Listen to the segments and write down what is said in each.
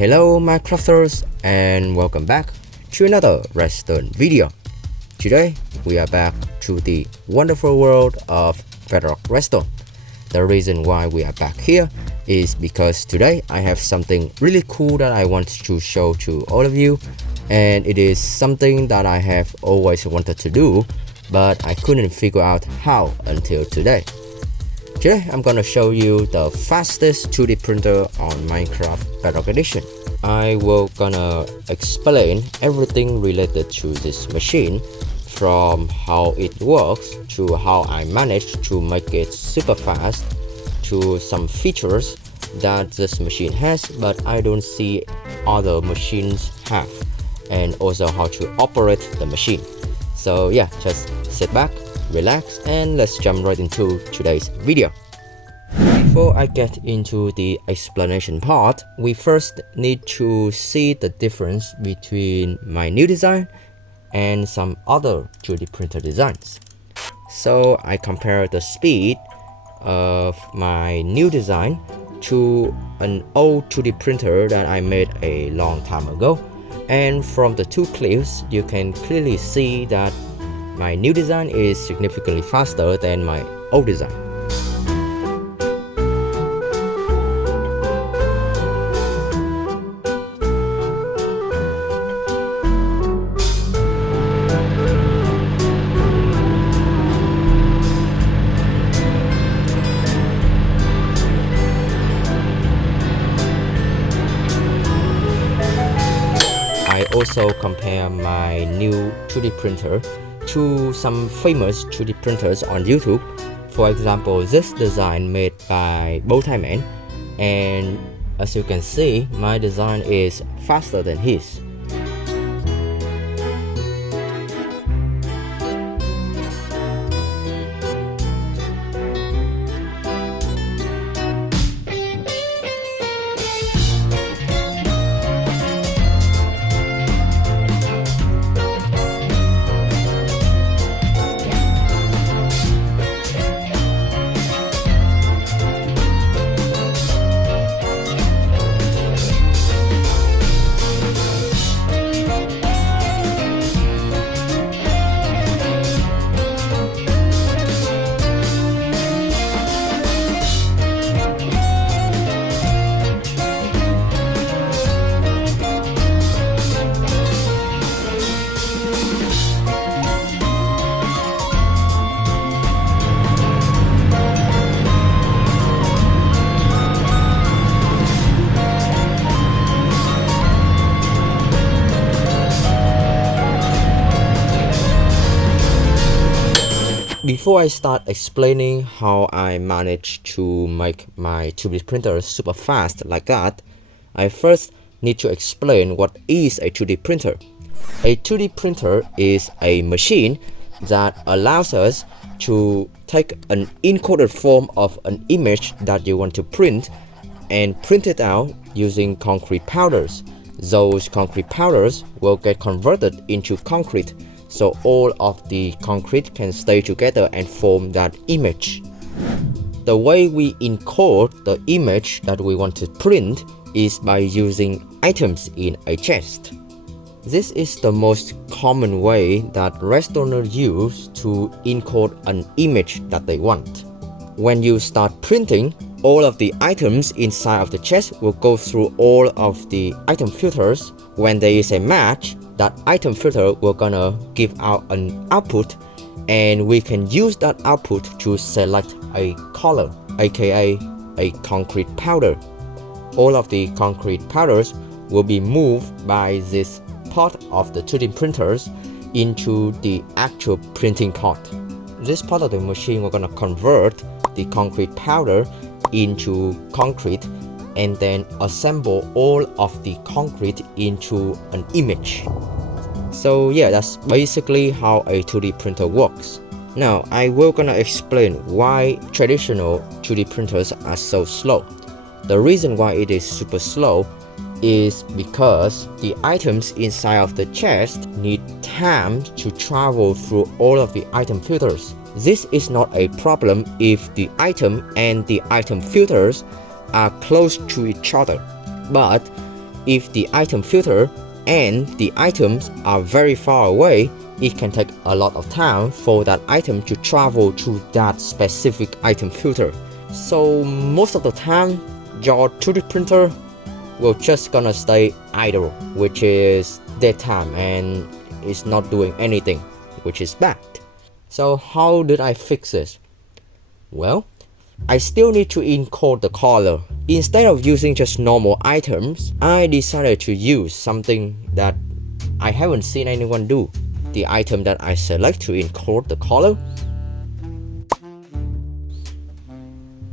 Hello Minecrafters and welcome back to another redstone video. Today we are back to the wonderful world of Bedrock redstone. The reason why we are back here is because today I have something really cool that I want to show to all of you, and it is something that I have always wanted to do but I couldn't figure out how until today. Today I'm gonna show you the fastest 2D printer on Minecraft Bedrock Edition. I will gonna explain everything related to this machine, from how it works to how I managed to make it super fast, to some features that this machine has but I don't see other machines have, and also how to operate the machine. So yeah, just sit back, relax, and let's jump right into today's video. Before I get into the explanation part, we first need to see the difference between my new design and some other 2D printer designs. So I compare the speed of my new design to an old 2D printer that I made a long time ago, and from the two clips you can clearly see that my new design is significantly faster than my old design. I also compare my new 2D printer to some famous 2D printers on YouTube. For example, this design made by Bowtieman, and as you can see, my design is faster than his. Before I start explaining how I managed to make my 2D printer super fast like that, I first need to explain what is a 2D printer. A 2D printer is a machine that allows us to take an encoded form of an image that you want to print and print it out using concrete powders. Those concrete powders will get converted into concrete, so all of the concrete can stay together and form that image. The way we encode the image that we want to print is by using items in a chest. This is the most common way that redstoneers use to encode an image that they want. When you start printing, all of the items inside of the chest will go through all of the item filters. When there is a match, that item filter will gonna give out an output, and we can use that output to select a color, aka a concrete powder. All of the concrete powders will be moved by this part of the 2D printers into the actual printing part. This part of the machine will gonna convert the concrete powder into concrete and then assemble all of the concrete into an image. So yeah, that's basically how a 2D printer works. Now I will gonna explain why traditional 2D printers are so slow. The reason why it is super slow is because the items inside of the chest need time to travel through all of the item filters. This is not a problem if the item and the item filters are close to each other, but if the item filter and the items are very far away, it can take a lot of time for that item to travel to that specific item filter. So most of the time, your 2D printer will just gonna stay idle, which is dead time and is not doing anything, which is bad. So how did I fix this? Well, I still need to encode the color. Instead of using just normal items, I decided to use something that I haven't seen anyone do. The item that I select to encode the color,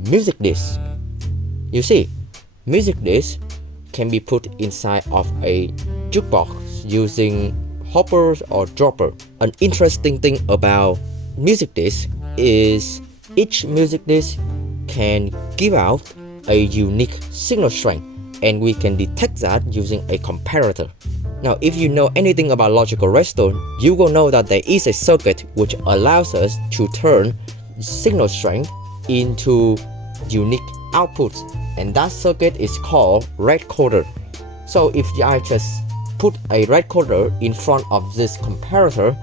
music disc. You see, music disc can be put inside of a jukebox using hopper or dropper. An interesting thing about music disc is each music disc can give out a unique signal strength, and we can detect that using a comparator. Now, if you know anything about logical redstone, you will know that there is a circuit which allows us to turn signal strength into unique outputs, and that circuit is called red coder. So if I just put a red coder in front of this comparator,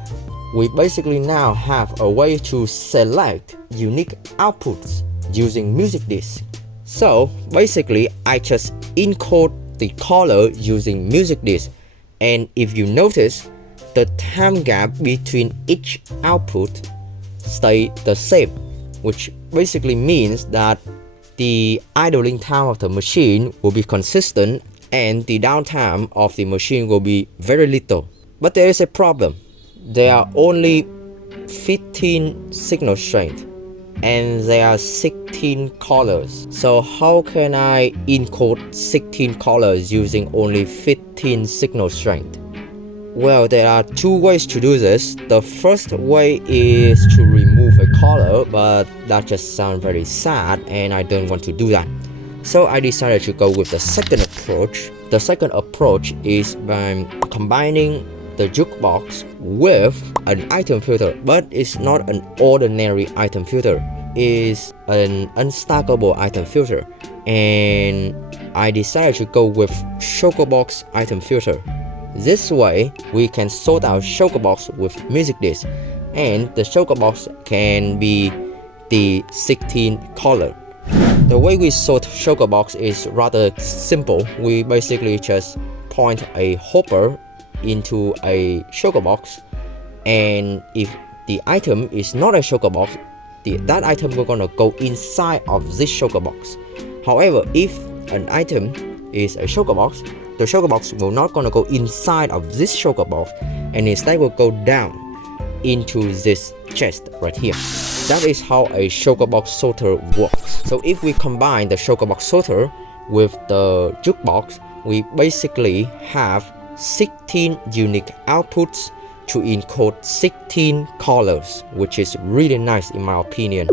we basically now have a way to select unique outputs using music disc. So basically, I just encode the color using music disc, and if you notice, the time gap between each output stay the same, which basically means that the idling time of the machine will be consistent and the downtime of the machine will be very little. But there is a problem. There are only 15 signal strength and there are 16 colors. So how can I encode 16 colors using only 15 signal strength? Well, there are two ways to do this. The first way is to remove a color, but that just sounds very sad and I don't want to do that. So I decided to go with the second approach. The second approach is by combining the jukebox with an item filter, but it's not an ordinary item filter. It's an unstackable item filter, and I decided to go with Chocobox item filter. This way, we can sort out Chocobox with music disc, and the Chocobox can be the 16 color. The way we sort Chocobox is rather simple. We basically just point a hopper into a Chocobox, and if the item is not a Chocobox, that item will gonna go inside of this Chocobox. However, if an item is a Chocobox, the Chocobox will not gonna go inside of this Chocobox, and instead will go down into this chest right here. That is how a Chocobox sorter works. So if we combine the Chocobox sorter with the jukebox, we basically have 16 unique outputs to encode 16 colors, which is really nice in my opinion.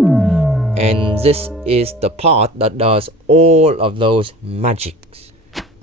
And this is the part that does all of those magics.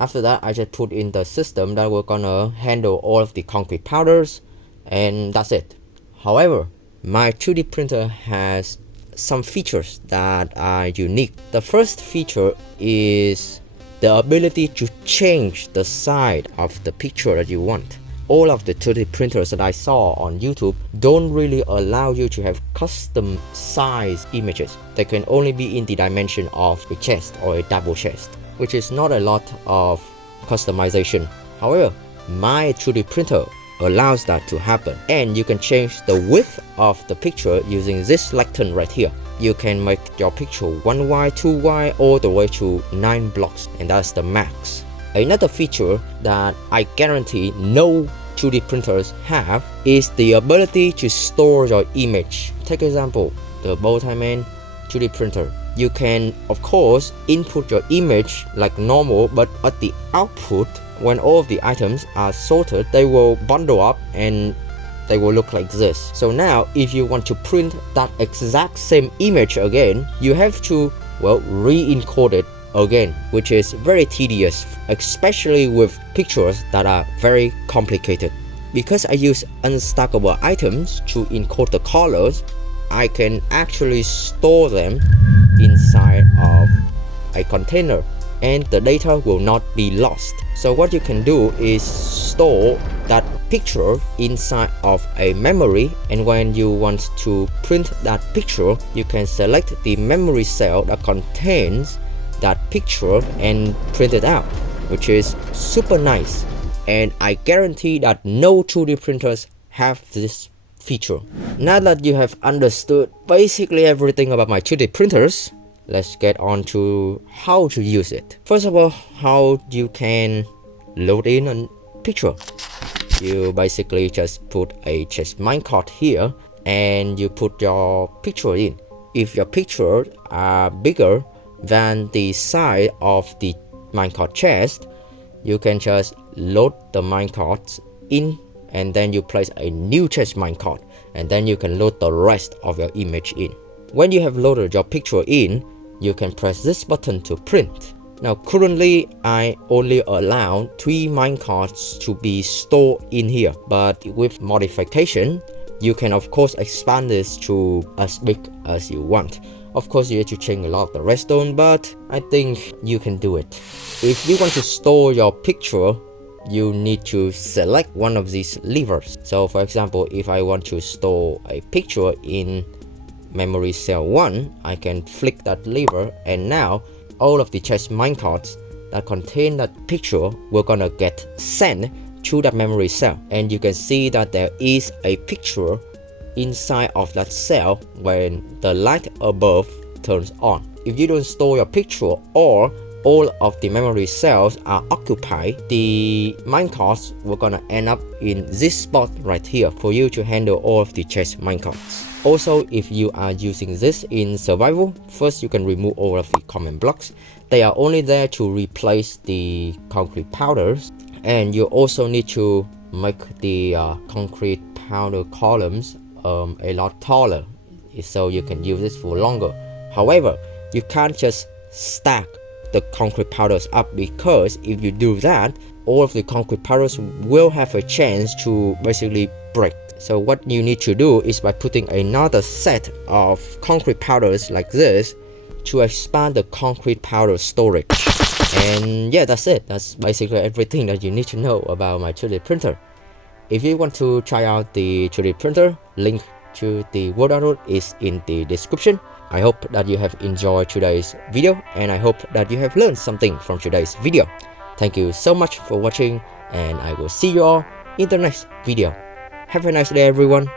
After that, I just put in the system that we're gonna handle all of the concrete powders, and that's it. However, my 2D printer has some features that are unique. The first feature is the ability to change the size of the picture that you want. All of the 2D printers that I saw on YouTube don't really allow you to have custom size images. They can only be in the dimension of a chest or a double chest, which is not a lot of customization. However, my 2D printer allows that to happen, and you can change the width of the picture using this lectern right here. You can make your picture 1Y, 2Y, all the way to 9 blocks, and that's the max. Another feature that I guarantee no 2D printers have is the ability to store your image. Take example, the Bowtie Man 2D printer. You can, of course, input your image like normal, but at the output, when all of the items are sorted, they will bundle up and they will look like this. So now, if you want to print that exact same image again, you have to, well, re-encode it again, which is very tedious, especially with pictures that are very complicated. Because I use unstackable items to encode the colors, I can actually store them inside of a container. and the data will not be lost. So what you can do is store that picture inside of a memory, and when you want to print that picture, you can select the memory cell that contains that picture and print it out, which is super nice. And I guarantee that no 2D printers have this feature. Now that you have understood basically everything about my 2D printers, let's get on to how to use it. First of all, how you can load in a picture. You basically just put a chest minecart here and you put your picture in. If your pictures are bigger than the size of the minecart chest, you can just load the minecart in, and then you place a new chest minecart, and then you can load the rest of your image in. When you have loaded your picture in, you can press this button to print. Now currently I only allow 3 minecarts to be stored in here, but with modification you can of course expand this to as big as you want. Of course you have to change a lot of the redstone, but I think you can do it. If you want to store your picture, you need to select one of these levers. So for example, if I want to store a picture in memory cell 1, I can flick that lever, and now all of the chest minecarts that contain that picture will gonna get sent to that memory cell, and you can see that there is a picture inside of that cell when the light above turns on. If you don't store your picture, or all of the memory cells are occupied, the minecarts will gonna end up in this spot right here for you to handle all of the chest minecarts. Also, if you are using this in survival, first you can remove all of the common blocks. They are only there to replace the concrete powders, and you also need to make the concrete powder columns a lot taller so you can use this for longer. However, you can't just stack the concrete powders up, because if you do that, all of the concrete powders will have a chance to basically break. So what you need to do is by putting another set of concrete powders like this to expand the concrete powder storage. And yeah, that's it. That's basically everything that you need to know about my 2D printer. If you want to try out the 2D printer, link to the word download is in the description. I hope that you have enjoyed today's video, and I hope that you have learned something from today's video. Thank you so much for watching, and I will see you all in the next video. Have a nice day, everyone.